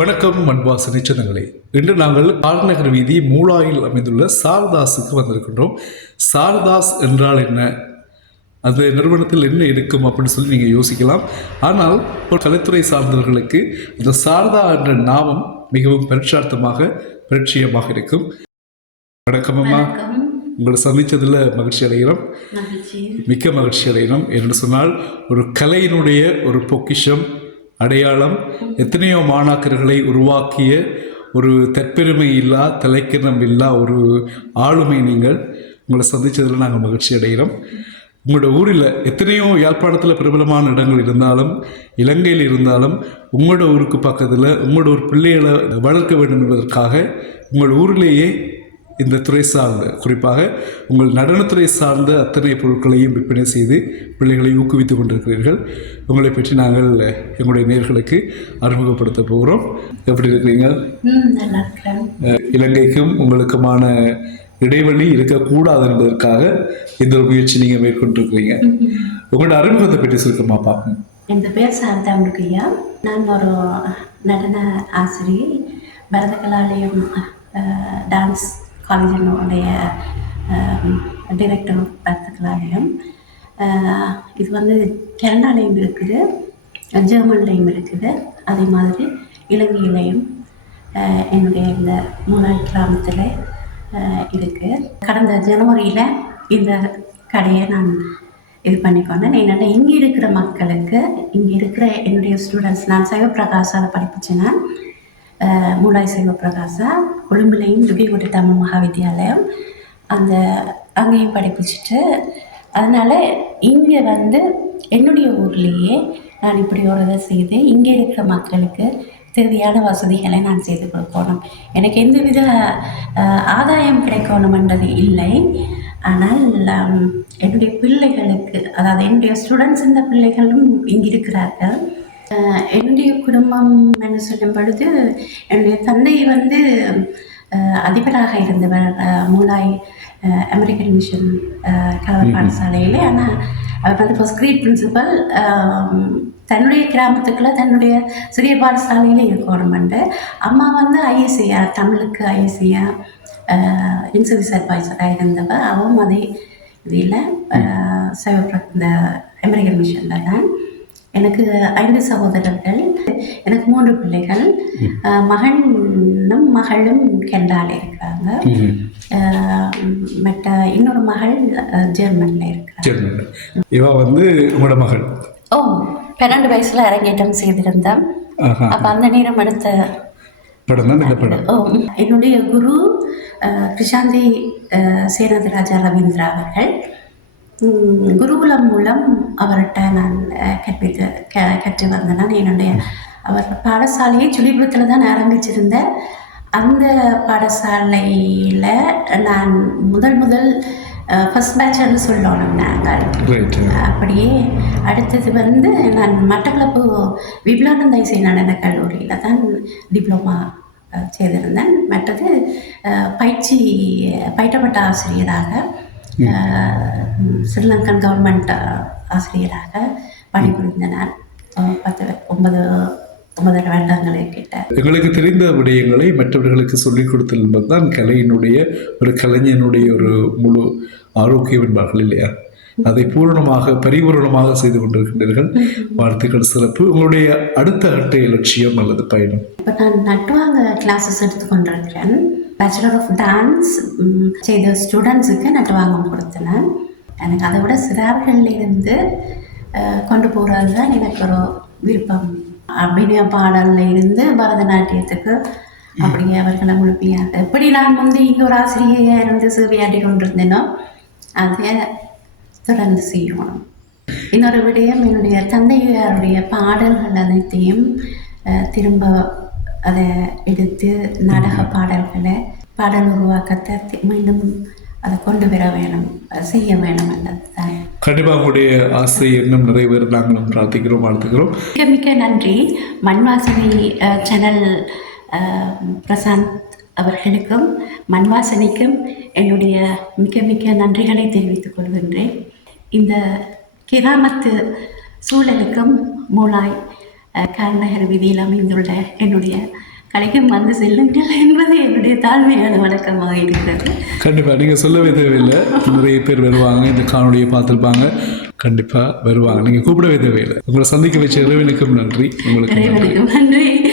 வணக்கம் மண்வாசனை சொந்தங்களே. இன்று நாங்கள் ஆர்நகர் வீதி மூலாயில் அமைந்துள்ள சாரதாஸுக்கு வந்திருக்கின்றோம். சாரதாஸ் என்றால் என்ன, அந்த நிறுவனத்தில் என்ன இருக்கும் அப்படின்னு சொல்லி நீங்கள் யோசிக்கலாம். ஆனால் ஒரு கலைத்துறை சார்ந்தவர்களுக்கு இந்த சாரதா என்ற நாமம் மிகவும் பரிச்சயமாக இருக்கும். வணக்கம் அம்மா, உங்களை சந்தித்ததில் மகிழ்ச்சி அடைகிறோம், மிக்க மகிழ்ச்சி அடைகிறோம். என்று சொன்னால் ஒரு கலையினுடைய ஒரு பொக்கிஷம், அடையாளம், எத்தனையோ மாணாக்கர்களை உருவாக்கிய ஒரு தற்பெருமை இல்லா, தலைக்கிணம் இல்லா ஒரு ஆளுமை நீங்கள். உங்களை சந்தித்ததில் நாங்கள் மகிழ்ச்சி அடைகிறோம். உங்களோட ஊரில் எத்தனையோ யாழ்ப்பாணத்தில் பிரபலமான இடங்கள் இருந்தாலும், இலங்கையில் இருந்தாலும், உங்களோட ஊருக்கு பக்கத்தில் உங்களோட ஒரு பிள்ளைகளை வளர்க்க வேண்டும் என்பதற்காக உங்கள் ஊரிலேயே இந்த துறை சார்ந்த, குறிப்பாக உங்கள் நடனத்துறை சார்ந்த அத்தனை பொருட்களையும் விற்பனை செய்து பிள்ளைகளை ஊக்குவித்துக் கொண்டிருக்கிறீர்கள். உங்களை பற்றி நாங்கள் எங்களுடைய நேயர்களுக்கு அறிமுகப்படுத்த போகிறோம். எப்படி இருக்கிறீங்க? இலங்கைக்கும் உங்களுக்குமான இடைவெளி இருக்கக்கூடாது என்பதற்காக இந்த ஒரு முயற்சி நீங்கள் மேற்கொண்டிருக்கிறீங்க. உங்களோட அறிமுகத்தை பற்றி சுருக்கமாக பார்ப்போம். என் பேர் சாரதா முருகையா. நான் ஒரு நடன ஆசிரியை, பரத கலாலயம் டான்ஸ் காலேஜினுடைய டைரக்டர் பரத கலாலயம். இது கனடாலையும் இருக்குது, ஜெர்மன்லையும் இருக்குது, அதே மாதிரி இலங்கையிலையும் என்னுடைய இந்த மூலாய் கிராமத்தில் இருக்குது. கடந்த ஜனவரியில் இந்த கடையை நான் இது பண்ணிக்கொண்டேன். என்னென்னா இங்கே இருக்கிற மக்களுக்கு, இங்கே இருக்கிற என்னுடைய ஸ்டூடெண்ட்ஸ், நான் சிவபிரகாசாவில் படிப்பிச்சேன்னா, மூலாய் சிவபிரகாசா, கொழும்புலையும் துகிகுடி தமிழ் மகாவித்யாலயம் அங்கேயும் படிப்பிச்சுட்டு, அதனால் இங்கே என்னுடைய ஊர்லேயே நான் இப்படி ஒரு இதை செய்து இங்கே இருக்கிற மக்களுக்கு தேவையான வசதிகளை நான் செய்து கொடுக்கணும். எனக்கு எந்தவித ஆதாயம் கிடைக்கணுமென்றது இல்லை. ஆனால் என்னுடைய பிள்ளைகளுக்கு, அதாவது என்னுடைய ஸ்டூடெண்ட்ஸ், இந்த பிள்ளைகளும் இங்கே இருக்கிறார்கள். என்னுடைய குடும்பம் என்று சொல்லும் பொழுது, என்னுடைய தந்தை அதிபராக இருந்தவர் மூலாய் அமெரிக்கன் மிஷன் கலவர் பாடசாலையில். ஆனால் அவர் ஃபர்ஸ்ட் கிரேட் பிரின்சிபல். தன்னுடைய கிராமத்துக்குள்ள தன்னுடைய சிறிய பாடசாலையில் இருக்கணுமெண்டு. அம்மா ஐஎஸ்சிஆர், தமிழுக்கு ஐஎஸ்சிஆர் இன்சர்வீஸ் அட்வைசராக இருந்தவர். அவரும் அதே இதில் இந்த அமெரிக்கன் மிஷனில் தான். எனக்கு 5 சகோதரர்கள், எனக்கு 3 பிள்ளைகள். மகனும் மகளும் கனடாவில் இருக்கிறாங்க. மற்ற இன்னொரு மகள் ஜெர்மனில் இருக்கிறாங்க. இவ உங்களோட மகள்? 12 வயசுல அரங்கேற்றம் செய்திருந்தேன். அப்போ அந்த நேரம் எடுத்த படம் என்னுடைய குரு கிருஷாந்தி சேனதிராஜா ரவீந்திரா அவர்கள். குருகுலம் மூலம் அவர்கிட்ட நான் கற்று வந்தேன். என்னுடைய அவர் பாடசாலையை சுழிபுரத்தில் தான் ஆரம்பிச்சிருந்தேன். அந்த பாடசாலையில் நான் முதல் ஃபஸ்ட் பேட்ச்னு சொல்லணும் நாங்கள். அப்படியே அடுத்தது நான் மட்டக்களப்பு விபுலானந்த இசை நடன கல்லூரியில் தான் டிப்ளமா செய்திருந்தேன். மற்றது பயிற்றப்பட்ட ஆசிரியராக, ஸ்ரீலங்கன் கவர்மெண்ட் ஆசிரியராக பணிபுரிந்த நான் 9 வருடங்களை கிட்ட. எங்களுக்கு தெரிந்த விடயங்களை மற்றவர்களுக்கு சொல்லிக் கொடுத்தல் என்பதுதான் கலையினுடைய, ஒரு கலைஞனுடைய ஒரு முழு ஆரோக்கியம் என்பார்கள் இல்லையா? அதை பரிபூர்ணமாக செய்து கொண்டிருக்கின்றீர்கள். வாழ்த்துக்கள், சிறப்பு. உங்களுடைய அடுத்த லட்சியம் அல்லது பயணம்? இப்போ நான் நட்டுவாங்க கிளாஸஸ் எடுத்துக்கொண்டிருக்கிறேன். பேச்சுலர் ஆஃப் டான்ஸ் செய்த ஸ்டூடெண்ட்ஸுக்கு நட்டுவாங்கம் கொடுத்தேன். எனக்கு அதை விட சிறார்களிலிருந்து கொண்டு போகிறது தான் எனக்கு ஒரு விருப்பம். அபிநய பாடலில் இருந்து பரதநாட்டியத்துக்கு அப்படியே அவர்களை முழுமையாக, எப்படி நான் இங்கே ஒரு ஆசிரியையாக இருந்து சேவையாட்டி கொண்டிருந்தேனோ அதை தொடர்ந்து செய்யணும். இன்னொரு விடயம், என்னுடைய தந்தையாருடைய பாடல்கள் அனைத்தையும் திரும்ப அதை எடுத்து நாடக பாடல் உருவாக்கத்தை மீண்டும் அதை கொண்டு வர வேணும், செய்ய வேணும் என்றது. கண்டிப்பாக உங்களுடைய ஆசை எண்ணம் நிறைவேற நாங்களும் பிரார்த்திக்கிறோம், வாழ்த்துக்கிறோம். மிக்க நன்றி. மண்வாசனை சேனல் பிரசாந்த் அவர்களுக்கும் மண்வாசனைக்கும் என்னுடைய மிக்க நன்றிகளை தெரிவித்துக் கொள்கின்றேன். இந்த கிராமத்து சூழலுக்கும் மூலாய் காரநகர் வீதியில் அமைந்துள்ள என்னுடைய கடைக்கு வந்து செல்லுங்கள் என்பது என்னுடைய தாழ்மையான வழக்கமாக இருக்கிறது. கண்டிப்பாக நீங்கள் சொல்லவே தேவையில்லை. நிறைய பேர் வருவாங்க, இந்த காணொலியை பார்த்துருப்பாங்க, கண்டிப்பாக வருவாங்க. நீங்கள் கூப்பிடவே தேவையில்லை. உங்களை சந்திக்க வச்ச இறைவனுக்கும் நன்றி. உங்களுக்கு இறைவனுக்கும் நன்றி.